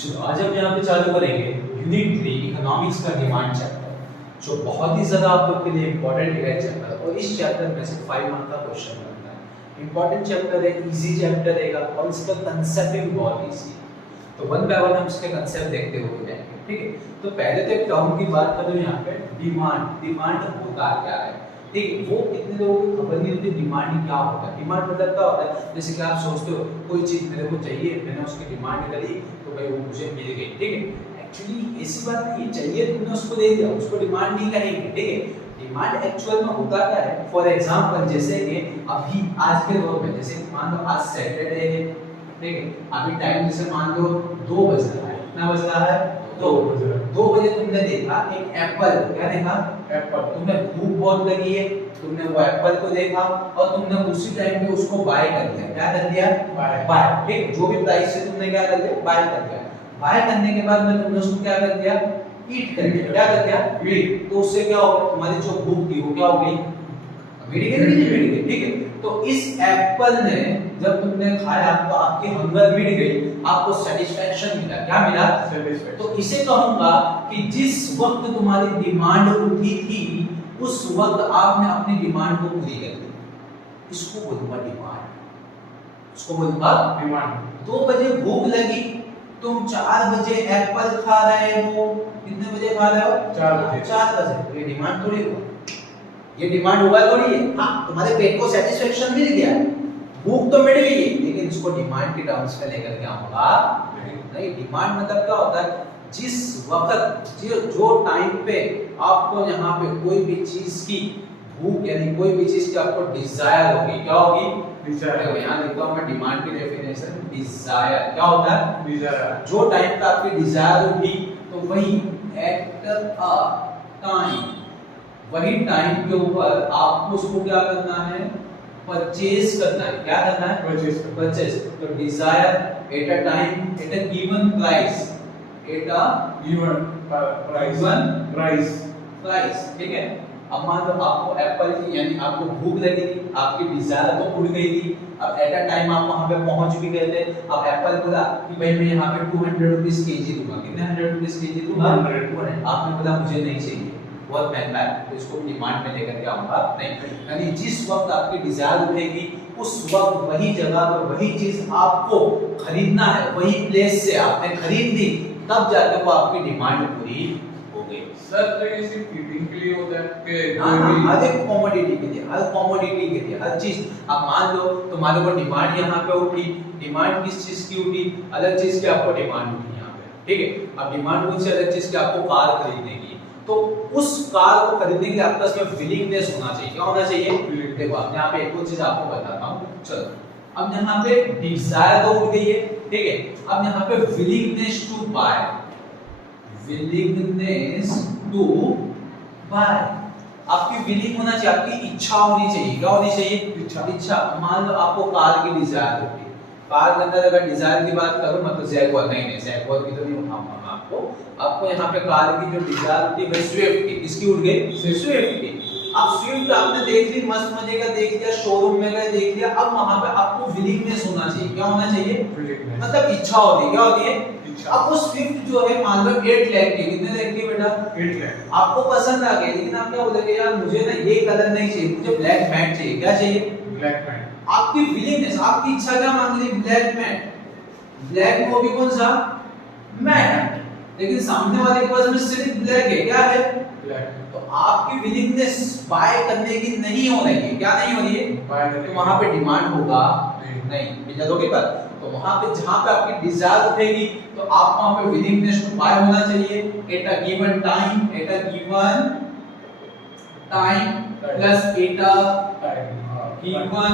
चलो आज हम यहाँ पे चालू करेंगे यूनिट 3 इकोनॉमिक्स का डिमांड चैप्टर, जो बहुत ही ज्यादा आप लोग के लिए इंपॉर्टेंट है चैप्टर। और इस चैप्टर में से 5 मार्क का क्वेश्चन बनता है। इंपॉर्टेंट चैप्टर है, इजी चैप्टर रहेगा और इसका कंसेप्ट भी बहुत इजी है। तो वन बाय वन हम इसके कंसेप्ट देखते हुए जाएंगे, ठीक है। तो पहले तो एक टर्म की बात करूं यहाँ पे, डिमांड होता क्या है, ठीक है। वो कितने लोगों को खबर नहीं होती डिमांड क्या होता है। डिमांड मतलब क्या होता है, जैसे कि आप सोचते हो कोई चीज मेरे को चाहिए, मैंने उसकी डिमांड करी तो भाई वो मुझे मिल गई, ठीक है। एक्चुअली ऐसी बात नहीं, चाहिए तुमने उसको दे दिया, उसको डिमांड नहीं करेंगे, ठीक है। डिमांड एक्चुअल में होता क्या है, फॉर एग्जांपल जैसे कि अभी आज के दौर में, जैसे मान लो आज सैटरडे है, ठीक है। अभी टाइम जैसे मान लो 2 बज रहा है, कितना बज रहा है, 2 बजे तुमने देखा एक एप्पल, क्या देखा, एप्पल। तुम्हें भूख बहुत लगी है, तुमने वो एप्पल को देखा और तुमने उसी टाइम पे उसको बाय कर दिया। क्या कर दिया, बाय, ठीक। जो भी प्राइस से तुमने क्या कर दिया, बाय कर दिया। बाय करने के बाद में तुमने उसको क्या कर दिया, ईट कर दिया। क्या कर दिया, ईट। तो उससे क्या होगा, तुम्हारी जो भूख थी वो क्या हो गई, मिट गई, ठीक है। तो इस एप्पल ने जब तुमने खाया तो आपकी हंगर मिट गई, आपको सेटिस्फैक्शन मिला। क्या मिला, सेटिस्फैक्शन। तो इसे कहूंगा कि जिस वक्त तुम्हारी डिमांड उठी थी उस वक्त आपने अपनी डिमांड को पूरी कर दी, इसको बोलूंगा डिमांड। इसको बोलूंगा डिमांड। 2 बजे भूख लगी, तुम 4 बजे एप्पल खा रहे हो। कितने बजे खा रहे हो, 4 बजे। ये डिमांड थोड़ी हुआ, ये डिमांड हुआ थोड़ी है। हाँ, तुम्हारे पेट को सेटिस्फैक्शन मिल गया, भूख तो मिट गई है, लेकिन इसको डिमांड के टर्म्स में लेकर क्या होगा, नहीं। डिमांड मतलब क्या होता है, जिस वक्त जो टाइम पे आपको यहाँ पे कोई भी चीज की भूख, यानी कोई भी चीज की आपको डिजायर होगी। क्या होगी, डिजायर। यहाँ लिखता हूँ मैं डिमांड की डेफिनेशन, डिजायर। क्या होता है, डिजायर। जो टाइम पे आपकी डिजायर होगी तो वही एट अ टाइम, वही टाइम के ऊपर आपको उसको क्या करना है, परचेज करना है। क्या करना है, परचेज। तो desire at a time at a given price, at a given price, ठीक है। अब मान लो आपको एप्पल की, यानी आपको भूख लगी थी, आपकी डिजायर तो उड़ गई थी। अब एट अ टाइम आप वहां पे पहुंच भी गए थे। अब एप्पल बोला कि भाई मैं यहाँ पे 200 रुपीस केजी दूंगा। कितने 100 रुपीस केजी दूंगा, 200। आपने बोला मुझे नहीं चाहिए, बहुत महंगा है, तो इसको डिमांड में लेकर के आऊंगा नहीं। यानी जिस वक्त आपकी डिजायर उठेगी उस वक्त वही जगह पर वही चीज आपको खरीदना है, वही प्लेस से आपने खरीद ली, तब जाके वो आपकी डिमांड पूरी हो गई। सर तो ये सिर्फ फीडिंग के लिए होता है कि हर एक कमोडिटी के लिए, हर कमोडिटी के लिए, हर चीज। अब मान लो तुम्हारे को डिमांड यहाँ पे उठी, डिमांड किस चीज की उठी, अलग चीज की आपको डिमांड उठी यहाँ पे, ठीक है। अब डिमांड कौन सी, अलग चीज की, आपको कार खरीदने की। तो उस कार को खरीदने के लिए आपके पास में विलिंगनेस होना चाहिए। क्या होना चाहिए, देखो अब यहाँ पे एक और चीज आपको बताता हूँ। चलो अब यहाँ पे डिजायर तो उठ गई है, ठीक है। अब यहाँ पे willingness to buy, willingness to buy, आपकी विलिंग होना चाहिए, आपकी इच्छा होनी चाहिए। क्या होनी चाहिए, इच्छा। मान लो आपको कार की डिजायर होती है, कार के अंदर अगर डिजायर की बात करूं मतलब जैगुआर, नहीं जैगुआर की तो नहीं उठाऊंगा मैं आपको यहाँ पे कार की जो डिजायर होती है स्विफ्ट की, किसकी उड़ गई, स्विफ्ट की। अब स्विफ्ट आपने देख ली, मस्त मजे का देख लिया, शोरूम में गए देख लिया। अब वहां पे आपको विलिंगनेस होना चाहिए। क्या होना चाहिए, मतलब इच्छा होती है। क्या होती है, अब वो स्विफ्ट जो है मान लो 8 लाख की, कितने लाख की बेटा, 8 लाख। आपको पसंद आ गई, लेकिन आप क्या बोलोगे, यार मुझे ना ये कलर नहीं चाहिए, मुझे ब्लैक मैट चाहिए। क्या चाहिए, ब्लैक मैट। आपकी विलिंगनेस, आपकी इच्छा क्या मांग रही, ब्लैक मैट। ब्लैक में वो भी कौन सा, मैट। लेकिन सामने वाले के पास में सिर्फ ब्लैक है। क्या है, ब्लैक। तो आपकी विलिंगनेस बाय करने की नहीं हो रही है। क्या नहीं हो रही है, तो वहां पे डिमांड होगा नहीं। मिलोगे पर तो वहां पे जहां पे आपकी डिजायर उठेगी तो आप वहां पे विलिंगनेस टू बाय होना चाहिए eight a given time, at a given time plus at a given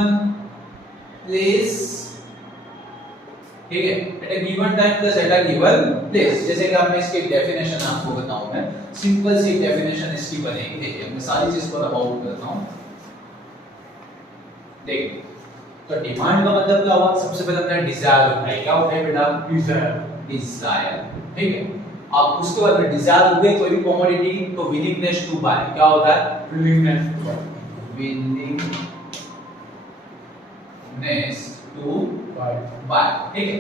place, ठीक है। Eight a given time plus at a given place. जैसे कि अब मैं इसकी डेफिनेशन आपको बताऊं, मैं सिंपल सी डेफिनेशन इसकी बनेगी। देखिए मैं सारी चीज को रब आउट करता हूं। देखिए तो डिमांड का मतलब क्या हुआ, सबसे पहले हमने डिजायर उठाई। क्या उठाई बेटा, डिजायर, ठीक है। अब उसके बाद में डिजायर हो गई कोई भी कमोडिटी, तो विलिंगनेस टू बाय। क्या होता है, willingness to buy, willingness to buy, ठीक है।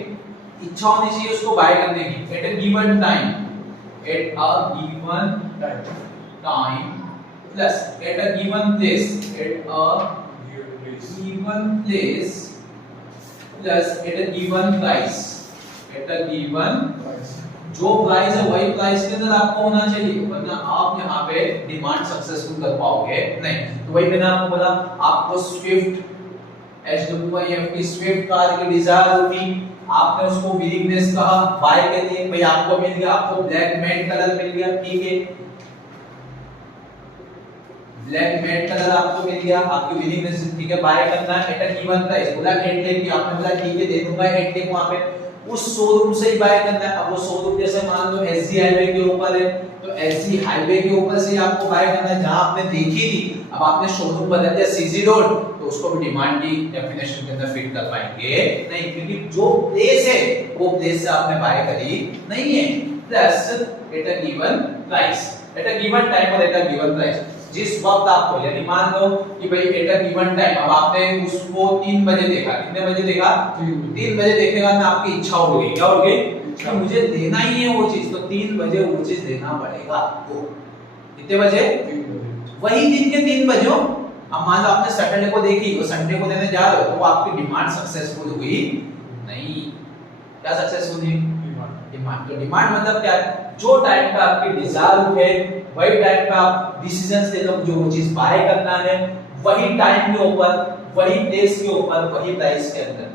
इच्छा होनी चाहिए उसको बाय करने की at a given time, at a given time plus at a given place, at a given place plus at a given price, at a given जो price है वही प्राइस के अंदर आपको होना चाहिए, वरना आप यहाँ पे डिमांड सक्सेसफुल कर पाओगे नहीं। तो वही मैंने आपको बोला, आपको स्विफ्ट SWIFT स्विफ्ट कार की डिजायर होगी, आपने उसको विलिंगनेस कहा बाय के लिए, भाई आपको मिल गया, आपको ब्लैक मैट कलर मिल गया, ठीक है, ब्लैक मैट कलर आपको मिल गया, आपकी विलिंगनेस ठीक है बाय करना है एट अ गिवन प्राइस, बोला 8 लाख की, आपने बोला ठीक है दे दूंगा 8 लाख, वहां पे उस शोरूम से ही बाय करना है। अब वो शोरूम जैसे मान लो एसजी हाईवे के ऊपर है, तो एसजी हाईवे के ऊपर से आपको बाय करना है जहां आपने देखी थी, अब आपने शोरूम बदल दिया सीजी रोड, तो उसको भी डिमांड की डेफिनेशन के अंदर फिट कर पाएंगे नहीं, क्योंकि जो प्लेस है वो प्लेस से आपने बाय करी नहीं है। Plus at a given price, at a given time और एट अ गिवन प्राइस, जिस वक्त आपको, यानी मान लो कि भाई एट अ गिवन टाइम, अब आपने उसको 3 बजे देखा, कितने बजे देखा, 3 बजे देखेगा ना, आपकी इच्छा हो गई, क्या हो गई कि मुझे लेना ही है वो चीज, तो 3 बजे वो चीज लेना पड़ेगा आपको। कितने बजे, वही दिन के 3 बजे हो। अब मान लो आपने सैटरडे को देखी और संडे को लेने जा रहे हो, तो आपकी डिमांड सक्सेसफुल हुई नहीं। क्या सक्सेसफुल हुई, डिमांड। तो डिमांड मतलब क्या है, जो टाइम पे आपकी डिजायर है वही टाइम पे आप डिसीजंस ले लो, जो वो चीज बाय करना है वही टाइम के ऊपर, वही प्लेस के ऊपर, वही प्राइस के अंदर।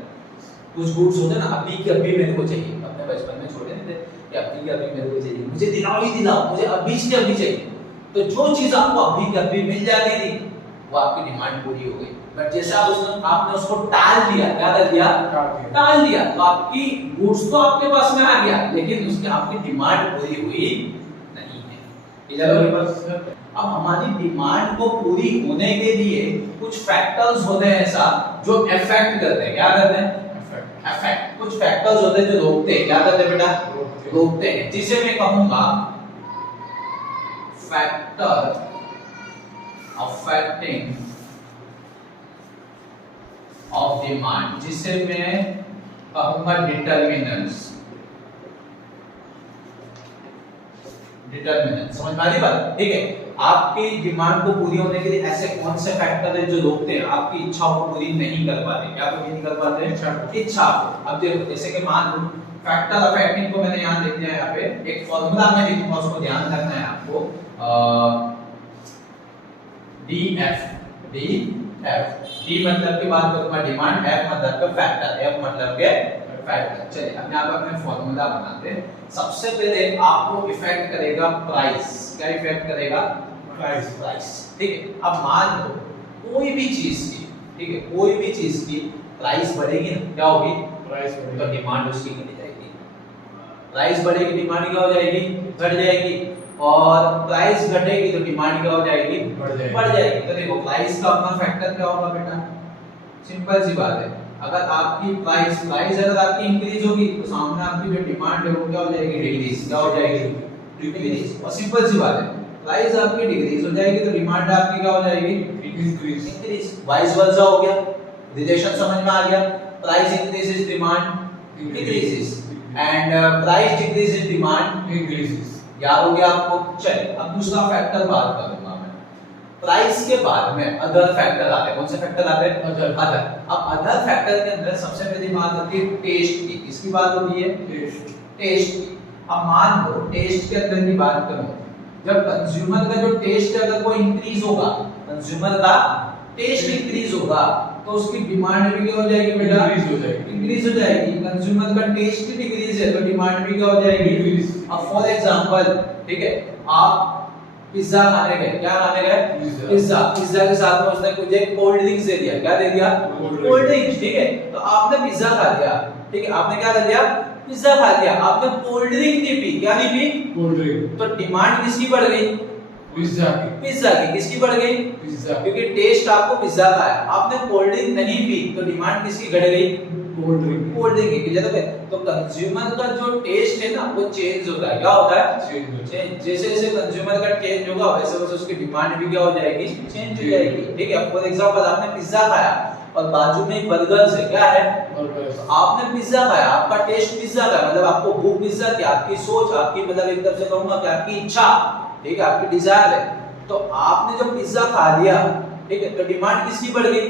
कुछ गुड्स होते हैं ना, अभी के अभी मेरे को चाहिए, अपने बचपन में छोटे नहीं थे कि अभी के अभी मेरे को चाहिए, मुझे दिलाओ ही दिलाओ, मुझे अभी से अभी चाहिए। तो जो चीज आपको अभी के अभी मिल जाती थी वो आपकी डिमांड पूरी हो गई। बट जैसे आपने उसको टाल दिया, क्या कर दिया, टाल दिया, तो आपकी गुड्स तो आपके पास में आ गया, लेकिन उसकी आपकी डिमांड पूरी हुई नहीं है। अब हमारी डिमांड को पूरी होने के लिए कुछ फैक्टर्स होते हैं ऐसा जो इफेक्ट करते हैं, क्या करते हैं, इफेक्ट। कुछ फैक्टर्स होते हैं जो रोकते हैं, क्या करते हैं बेटा, रोकते हैं, जिसे मैं कहूंगा फैक्टर अफेक्टिंग ऑफ डिमांड, जिसे मैं कहूंगा डिटरमिनेंट्स। डिटरमिनेंट, समझ में आ रही बात, ठीक है। आपकी डिमांड को पूरी होने के लिए ऐसे कौन से फैक्टर है जो रोकते हैं, आपकी इच्छाओं को पूरी नहीं कर पाते, क्या पूरी नहीं कर पाते, इच्छा को। अब देखो, जैसे कि मान लो फैक्टर अफेक्टिंग को मैंने यहां लिख दिया, यहाँ पे एक फॉर्मूला में लिखूंगा, उसको ध्यान रखना है आपको, DF, D मतलब की बात करूंगा डिमांड, F मतलब का फैक्टर, F मतलब के फैक्टर। चलिए अब यहाँ पर अपने फॉर्मूला बनाते हैं। सबसे पहले आपको इफेक्ट करेगा प्राइस, क्या इफेक्ट करेगा, प्राइस, ठीक है। अब मान लो कोई भी चीज की, ठीक है, कोई भी चीज की प्राइस बढ़ेगी ना, क्या होगी, प्राइस बढ़ेगी, तो डिमांड उसकी घट जाएगी। प्राइस बढ़ेगी, डिमांड क्या हो जाएगी, घट जाएगी, और प्राइस घटेगी तो डिमांड क्या हो जाएगी, बढ़ जाएगी। तो देखो प्राइस का अपना फैक्टर क्या होगा बेटा, सिंपल सी बात है, अगर आपकी प्राइस अगर आपकी इंक्रीज होगी तो सामने आपकी जो डिमांड है वो क्या हो जाएगी, डिक्रीज, क्या हो जाएगी, डिक्रीज। और सिंपल सी बात है, प्राइस आपकी डिक्रीज हो जाएगी तो डिमांड आपकी क्या हो जाएगी, इंक्रीज। वाइस वर्सा हो गया, रिलेशन समझ में आ गया, price increases demand decreases and price decreases demand increases. याद हो गया आपको। चलिए अब दूसरा फैक्टर बात करूंगा मैं, प्राइस के बाद में अदर फैक्टर आते हैं। कौन से फैक्टर आते हैं, अदर। अब अदर फैक्टर के अंदर सबसे पहली बात होती है टेस्ट की। किसकी बात होती है, टेस्ट की। अब मान लो टेस्ट के अंदर की बात करूं, जब कंज्यूमर का जो टेस्ट है अगर वो इंक्रीज होगा, कंज्यूमर का टेस्ट इंक्रीज होगा तो उसकी डिमांड भी क्या हो जाएगी बेटा, इंक्रीज हो जाएगी। कंज्यूमर का टेस्ट ही डिक्रीज है तो डिमांड भी क्या हो जाएगी। अब फॉर एग्जांपल, ठीक है, आप पिज्जा खाने गए, क्या खाने गए, पिज्जा के साथ में उसने कुछ एक कोल्ड ड्रिंक्स दे दिया, क्या दे दिया, कोल्ड ड्रिंक्स, ठीक है। तो आपने पिज्जा खा लिया, ठीक है, आपने क्या कर लिया, पिज्जा खा लिया, आपने कोल्ड ड्रिंक नहीं पी, क्या नहीं पी, कोल्ड ड्रिंक। तो डिमांड किसकी बढ़ गई, पिज्जा की। किसकी बढ़ गई, पिज्जा, क्योंकि टेस्ट आपको पिज्जा का है। आपने कोल्ड ड्रिंक नहीं पी तो डिमांड किसकी घट गई, कोल्ड ड्रिंक की। तो कंज्यूमर का जो टेस्ट है ना वो चेंज होता है, क्या होता है, चेंज। जैसे जैसे कंज्यूमर का चेंज होगा वैसे वैसे उसकी डिमांड भी क्या हो जाएगी, चेंज हो जाएगी, ठीक है। फॉर एग्जांपल आपने पिज्जा खाया, और बाजू में बर्गर है, क्या है? बर्गर। तो आपने पिज्जा खाया, आपका टेस्ट पिज्जा का, मतलब आपको भूख पिज्जा की, आपकी सोच, आपकी मतलब एकदम से कहूंगा कि आपकी इच्छा, ठीक है, आपकी डिजायर है, तो आपने जब पिज्जा खा लिया, ठीक है, तो डिमांड किसकी बढ़ गई?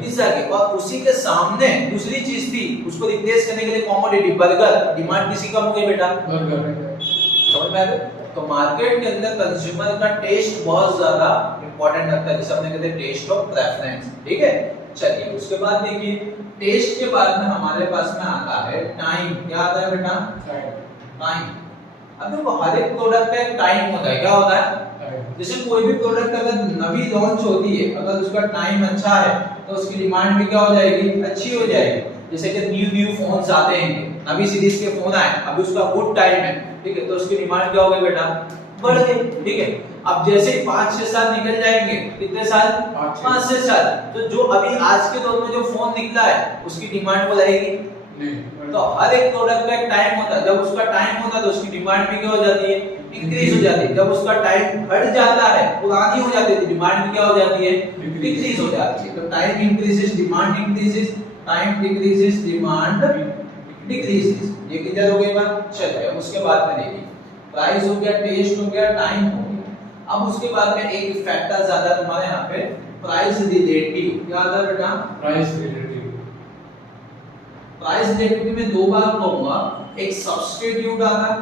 पिज्जा की। और उसी के सामने दूसरी चीज थी, उसको रिप्लेस करने के लिए कमोडिटी बर्गर, डिमांड किसी कम हो गई बेटा? बर्गर। समझ में आ गया? तो मार्केट के अंदर कंज्यूमर का टेस्ट बहुत ज्यादा इंपॉर्टेंट रखता है, जिसे हमने कहते हैं टेस्ट ऑफ प्रेफरेंस, ठीक है। चलिए उसके बाद देखिए, टेस्ट के बाद में हमारे पास में आता है टाइम। क्या आता है बेटा? टाइम। अब देखो हर एक प्रोडक्ट का एक टाइम होता है, क्या होता है? जैसे कोई भी प्रोडक्ट अगर नवी लॉन्च होती है, अगर उसका टाइम अच्छा है तो उसकी डिमांड भी क्या हो जाएगी? अच्छी हो जाएगी। जैसे कि न्यू फोन्स आते हैं, नवी सीरीज के फोन आए, अभी उसका गुड टाइम है, ठीक है, तो उसकी डिमांड क्या हो गई बेटा? बढ़ गई, ठीक है। अब जैसे ही 5-6 साल निकल जाएंगे, कितने साल? 5-6 साल, तो जो अभी आज के दौर में जो फोन निकला है उसकी डिमांड वो रहेगी नहीं। तो हर एक प्रोडक्ट का एक टाइम होता है, जब उसका टाइम होता है तो उसकी डिमांड भी क्या हो जाती है? इंक्रीज हो जाती है। जब उसका टाइम हट जाता है, पुरानी हो जाती है, तो डिमांड भी क्या हो जाती है? डिक्रीज हो जाती है। तो time increases, demand increases, time decreases, demand decreases. ये क्लियर हो गई बात? चलिए अब उसके बाद में देखिए, प्राइस हो गया, टेस्ट हो गया, टाइम हो गया। अब उसके बाद में एक फैक्टर ज्यादा तुम्हारे यहाँ पे प्राइस रिलेटिव। क्या आता है बेटा? Price relative. प्राइस रिलेटिव में दो बार कहूंगा, एक सब्स्टिट्यूट आता है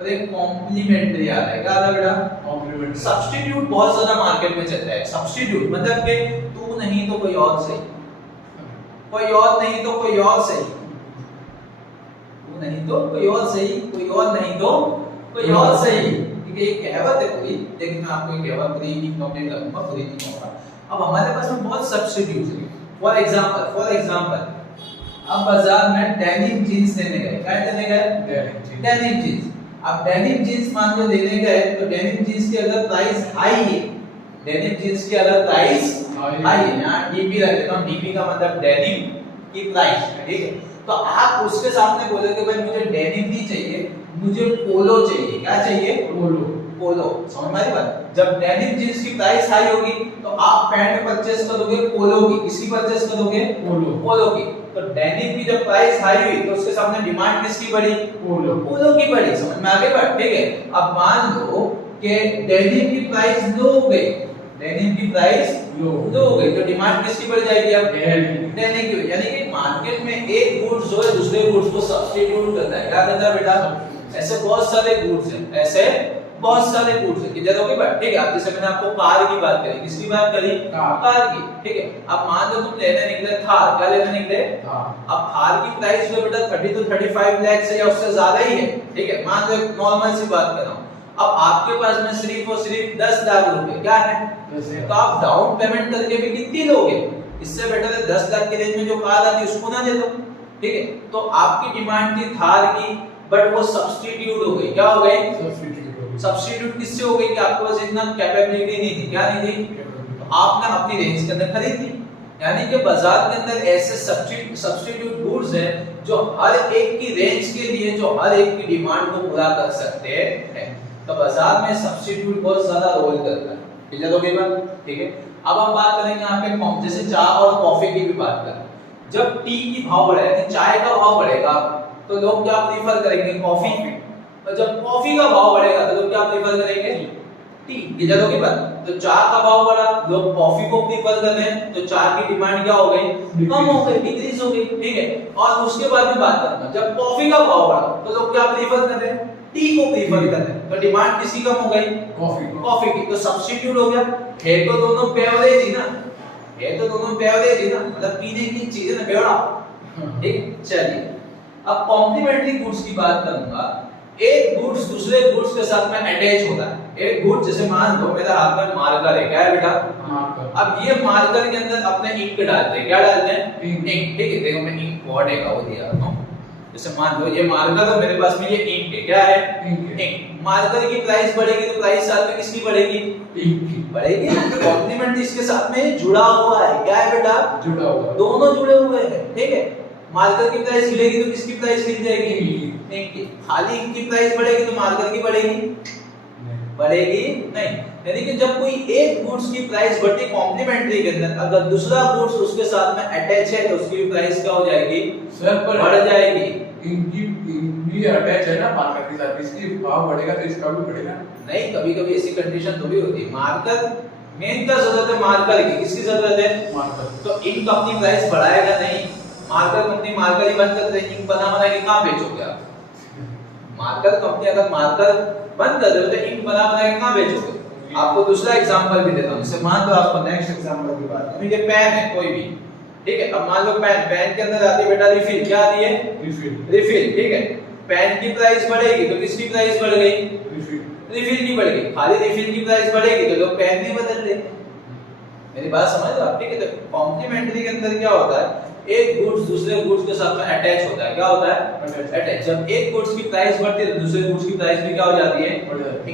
और एक कॉम्प्लीमेंट्री आता है। क्या आता है बेटा? कॉम्प्लीमेंट्री। सब्स्टिट्यूट बहुत ज्यादा मार्केट में चलता है। सब्स्टिट्यूट मतलब कि तू नहीं तो कोई और सही, कोई और नहीं तो कोई और सही, तू नहीं तो कोई और सही, कोई और नहीं तो कोई और सही, ठीक है। ये कहावत है कोई, लेकिन मैं आपको ये कहावत पूरी नहीं कंप्लीट करूंगा, पूरी नहीं कहूंगा। अब हमारे पास में बहुत सब्स्टिट्यूट्स हैं। फॉर एग्जांपल अब बाजार में डेनिम जींस लेने गए। क्या लेने गए? Denim jeans. अब डेनिम जींस मान लो लेने गए, तो डेनिम जींस की अगर प्राइस हाई है, डेनिम जींस की अगर प्राइस हाई है, यहाँ डीपी रख देता हूँ, डीपी का मतलब डेनिम की प्राइस, ठीक है। तो आप उसके सामने बोलोगे भाई मुझे डेनिम नहीं चाहिए, मुझे पोलो चाहिए। क्या चाहिए? पोलो। समझ में आ रही बात? जब डेनिम जींस की प्राइस हाई होगी तो आप पैंट परचेस करोगे पोलो की। किसकी परचेस करोगे? पोलो की। तो डेनिम की जब प्राइस हाई हुई तो उसके सामने डिमांड किसकी बढ़ी? पोलो की बढ़ी। समझ में आ गई बात? ठीक है। अब मान लो कि डेनिम की प्राइस लो हो गई, डेनिम की प्राइस लो हो गई, तो डिमांड किसकी बढ़ जाएगी? अब डेनिम की। यानी कि मार्केट में एक गुड्स जो है दूसरे गुड्स को सब्स्टिट्यूट करता है। क्या करता है बेटा? ऐसे बहुत सारे गुड्स हैं, ऐसे बहुत सारे गुड्स हैं। किधर होगी बात? ठीक है। अब जैसे मैंने आपको कार की बात करी, किसकी बात करी? कार की, ठीक है। अब मान लो तुम लेने निकले थार। क्या लेने निकले? अब थार की प्राइस जो बेटा 30 to 35 लाख से या उससे ज्यादा ही है, ठीक है। मान लो एक नॉर्मल सी बात कर रहा हूं, अब आपके पास में सिर्फ और सिर्फ 10 लाख रुपए क्या है, तो आप डाउन पेमेंट करके भी कितनी लोगे? इससे बेटर है 10 लाख की रेंज में जो कार आती है उसको ना ले लो, ठीक है। तो आपकी डिमांड थी थार की, बट वो सब्स्टिट्यूट हो गई। क्या हो गई? सब्स्टिट्यूट किससे हो गई कि आपके पास इतना कैपेबिलिटी नहीं थी। क्या नहीं थी? तो आपने अपनी रेंज के अंदर खरीद ली। यानी कि बाजार के अंदर ऐसे सब्स्टिट्यूट गुड्स हैं जो हर एक की रेंज के लिए, जो हर एक की डिमांड को पूरा कर सकते हैं। तो बाजार में सब्स्टिट्यूट बहुत ज्यादा रोल करता है। क्लियर हो गई बात? ठीक है। अब हम बात करेंगे यहाँ पे जैसे चाय और कॉफी की भी बात करें। जब टी की भाव बढ़ेगा, चाय का भाव बढ़ेगा, तो लोग क्या प्रीफर करेंगे? कॉफी। और जब कॉफी का भाव बढ़ेगा तो लोग क्या प्रीफर करेंगे? टी। क्लियर हो गई बात? तो चाय का भाव बढ़ा, लोग कॉफी को प्रीफर कर रहे हैं, तो चाय की डिमांड क्या हो गई? कम हो गई, डिक्रीज हो गई, ठीक है। और उसके बाद में बात करना, जब कॉफी का भाव बढ़ा तो लोग क्या प्रीफर कर रहे हैं? टी को प्रीफर कर रहे हैं, तो डिमांड किसकी कम हो गई? कॉफी की। तो सब्स्टिट्यूट हो गया। है तो दोनों बेवरेज ही ना, है तो दोनों बेवरेज ही ना, मतलब पीने की चीजें ना, बेवड़ा, ठीक। चलिए अब कॉम्प्लीमेंट्री गुड्स की बात करूंगा। एक गुड्स दूसरे गुड्स के साथ में अटैच होता है। एक गुड्स जैसे मान लो मेरे हाथ में मार्कर है। क्या है बेटा? मार्कर। अब ये मार्कर के अंदर अपने इंक डालते हैं। क्या डालते हैं? इंक, ठीक है। देखो मैं इंक बोर्ड है वो दिया रहा हूं। जैसे मान लो ये मार्कर है, मेरे पास में ये इंक है। क्या है? इंक। मार्कर की प्राइस बढ़ेगी तो प्राइस साथ में किसकी बढ़ेगी? इंक की बढ़ेगी। कॉम्प्लीमेंट इसके साथ में जुड़ा हुआ है। क्या है बेटा? जुड़ा हुआ। दोनों जुड़े हुए हैं, ठीक है। मार्कर की प्राइस गिरेगी तो किसकी प्राइस गिर जाएगी? इंक की। खाली इंक की प्राइस बढ़ेगी तो मार्कर की बढ़ेगी? बढ़ेगी नहीं। यानी कि जब कोई एक गुड्स की प्राइस बढ़ती कॉम्प्लीमेंट्री के अंदर, अगर दूसरा गुड्स उसके साथ में अटैच है तो उसकी भी प्राइस क्या हो जाएगी सर पर बढ़ जाएगी। इनकी अटैच है ना मार्कर के साथ, इसकी भाव बढ़ेगा तो इसका भी बढ़ेगा। नहीं, कभी-कभी ऐसी कंडीशन थोड़ी होती है। मार्कर मेन क्या जरूरत है मार्कर की, किसकी जरूरत है मार्कर। तो इंक अपनी प्राइस बढ़ाएगा नहीं। मार्कर कंपनी मार्कर ही बंद कर दे, इंक बना के कहां बेचोगे आप? मार्कर कंपनी अगर मार्कर बंद कर दे तो इंक बना के कहां बेचोगे? आपको दूसरा एग्जांपल भी देता हूं। जैसे मान लो आपको नेक्स्ट एग्जांपल की बात करें, ये पेन है कोई भी, ठीक है। अब मान लो पेन के अंदर आती है बेटा रिफिल, क्या आती है रिफिल, ठीक है। पेन की प्राइस बढ़ेगी तो किसकी प्राइस बढ़ गई? रिफिल की बढ़ गई। खाली रिफिल की प्राइस बढ़ेगी तो लोग पेन नहीं बदल लेंगे। मेरी बात समझ रहे हो आप? ठीक है। तो कॉम्प्लीमेंट्री के अंदर क्या होता है, एक गुड्स दूसरे गुड्स के साथ में अटैच होता है। क्या होता है? अटैच। जब एक गुड्स की प्राइस बढ़ती है तो दूसरे गुड्स की प्राइस भी क्या हो जाती है?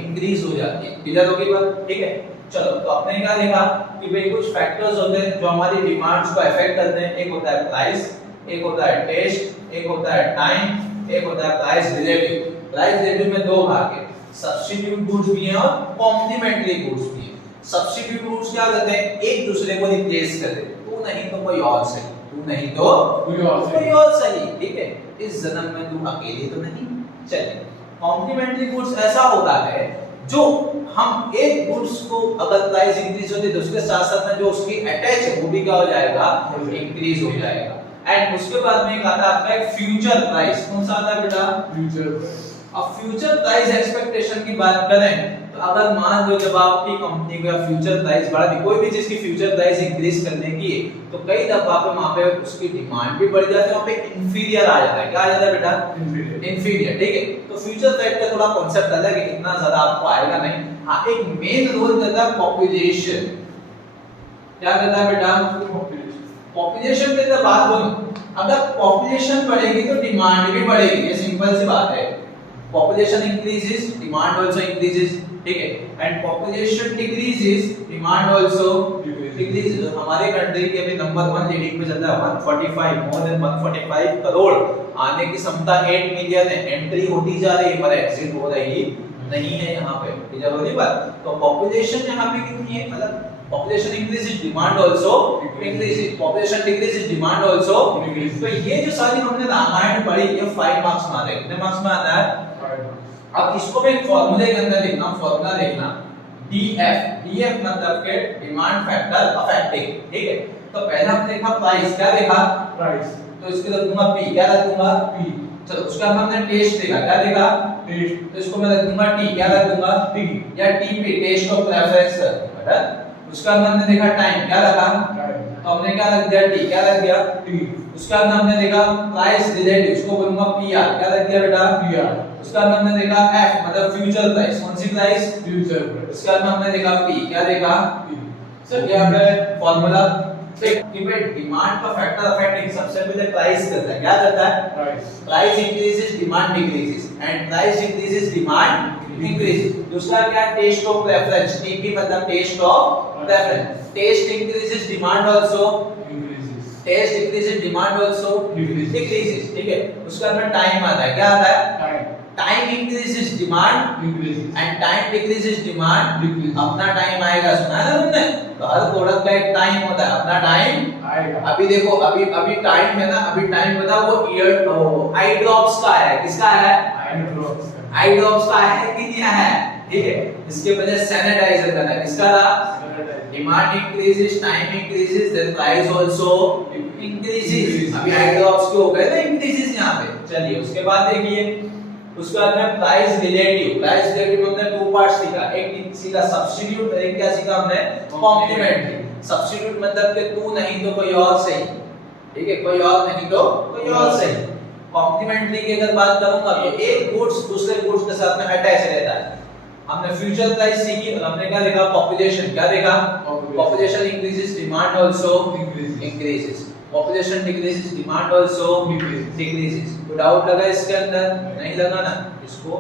इंक्रीज हो जाती है। क्लियर होगी बात? ठीक है। चलो, तो आपने क्या देखा कि भाई कुछ फैक्टर्स होते हैं जो हमारी डिमांड्स को अफेक्ट करते हैं। एक होता है प्राइस, एक होता है टेस्ट, एक होता है टाइम, एक होता है प्राइस रिलेटिव। प्राइस रिलेटिव में दो भाग है, सब्स्टिट्यूट गुड्स भी हैं और कॉम्प्लीमेंट्री गुड्स भी हैं। सब्स्टिट्यूट गुड्स क्या करते हैं? एक दूसरे को रिप्लेस कर देते हैं। तू नहीं तो कोई और सही, तू नहीं तो कोई और सही, ठीक है। इस जन्म में तू अकेले तो नहीं। चलिए, कॉम्प्लीमेंट्री गुड्स ऐसा होता है जो हम एक गुड्स को अगर प्राइस इंक्रीज होती है तो उसके साथ साथ में जो उसकी अटैच है वो भी क्या हो जाएगा? इंक्रीज हो जाएगा। एंड उसके बाद में एक आता है आपका एक फ्यूचर प्राइस। कौन सा आता है बेटा? Future price. अब फ्यूचर प्राइस एक्सपेक्टेशन की बात करें तो अगर मान लो जब आपकी कंपनी का फ्यूचर प्राइस बढ़ा दी, कोई भी चीज की फ्यूचर प्राइस इंक्रीज करने की है तो कई दफा पे वहां पे उसकी डिमांड भी बढ़ जाती है, वहां पे इंफीरियर आ जाता है। क्या आ जाता है बेटा? इंफीरियर, ठीक है। तो फ्यूचर प्राइस का थोड़ा कांसेप्ट अलग है, इतना ज्यादा आपको आएगा नहीं। हां, एक मेन रोल करता है पॉपुलेशन। क्या करता है बेटा? पॉपुलेशन के अंदर बात बोलूं, अगर पॉपुलेशन बढ़ेगी तो डिमांड भी बढ़ेगी। ये सिंपल सी बात है। Population increases, demand also increases, ठीक है। And population decreases, demand also decreases। हमारे कंट्री के अभी नंबर 1 लीडिंग पे चल रहा है 145, मोर देन 145 करोड़ आने की क्षमता 8 मिलियन है। एंट्री होती जा रही है पर एग्जिट हो रही नहीं है यहाँ पे। क्लियर हो रही बात? तो पॉपुलेशन यहाँ पे कितनी है? मतलब population increases, demand also increases, population decreases, demand also increases। तो ये जो सारी हमने रामायण पढ़ी ये 5 मार्क्स में आ रहे हैं। कितने मार्क्स में आता है? अब इसको मैं फॉर्मूले के अंदर लिखना, फॉर्मूला लिखना DF मतलब के डिमांड फैक्टर अफेक्टिंग, ठीक है। तो पहला हमने देखा प्राइस, क्या देखा? प्राइस। तो इसके रख दूंगा P, क्या रख दूंगा? P। चलो, उसके बाद हमने टेस्ट देखा, क्या देखा? टेस्ट। तो इसको मैं रख दूंगा T, क्या रख दूंगा? T या TP, टेस्ट ऑफ प्रेफरेंस रख दूंगा। उसका हमने देखा टाइम, क्या रखा? तो हमने क्या रख दिया? T, क्या रख दिया? T। उसका हमने देखा प्राइस रिलेटिव, इसको बोलूंगा PR, क्या रख दिया बेटा? PR। उसका हमने देखा F मतलब फ्यूचर प्राइस, कौन सी प्राइस? Future price. उसका हमने देखा P, क्या देखा? P। सर ये आपका फार्मूला देख कि भाई डिमांड का फैक्टर अफेक्टिंग सबसे पहले प्राइस करता है। क्या करता है? Price increases, demand decreases, and price increases, demand increases. दूसरा क्या है? टेस्ट ऑफ प्रेफरेंस, TP मतलब taste of preference. Taste increases, demand also increases. Taste increases, demand also decreases, ठीक है। उसका अंदर टाइम आता है, क्या आता है? Time increases, demand increases, and time decreases, demand decreases. अपना टाइम आएगा, सुना है ना तुमने? तो हर प्रोडक्ट का एक टाइम होता है, अपना टाइम आएगा। अभी देखो, अभी टाइम है ना, अभी टाइम पता वो ईयर आई ड्रॉप्स का है। किसका है? आई ड्रॉप्स का है कि नहीं है? ठीक है। इसके बजाय सैनिटाइजर का है। किसका था? Demand increases, time increases, then price also increases. अभी आई ड्रॉप्स के हो गए ना इंक्रीजेस यहाँ पे। चलिए, उसके बाद देखिए उसके बाद में प्राइस रिलेटिव। प्राइस रिलेटिव में हमने 2 पार्ट्स सीखा, एक सीखा सब्स्टिट्यूट, एक क्या सीखा हमने? कॉम्प्लीमेंट्री। सब्स्टिट्यूट मतलब कि तू नहीं तो कोई और सही, ठीक है, कोई और नहीं तो कोई और सही। कॉम्प्लीमेंट्री की अगर बात करूंगा तो एक गुड्स दूसरे गुड्स के साथ में अटैच रहता है। हमने फ्यूचर प्राइस सीखी और हमने क्या देखा? पॉपुलेशन। क्या देखा? Population increases, demand also increases. Population decreases, demand also decreases. कोई डाउट लगा इसके अंदर? नहीं लगा ना? इसको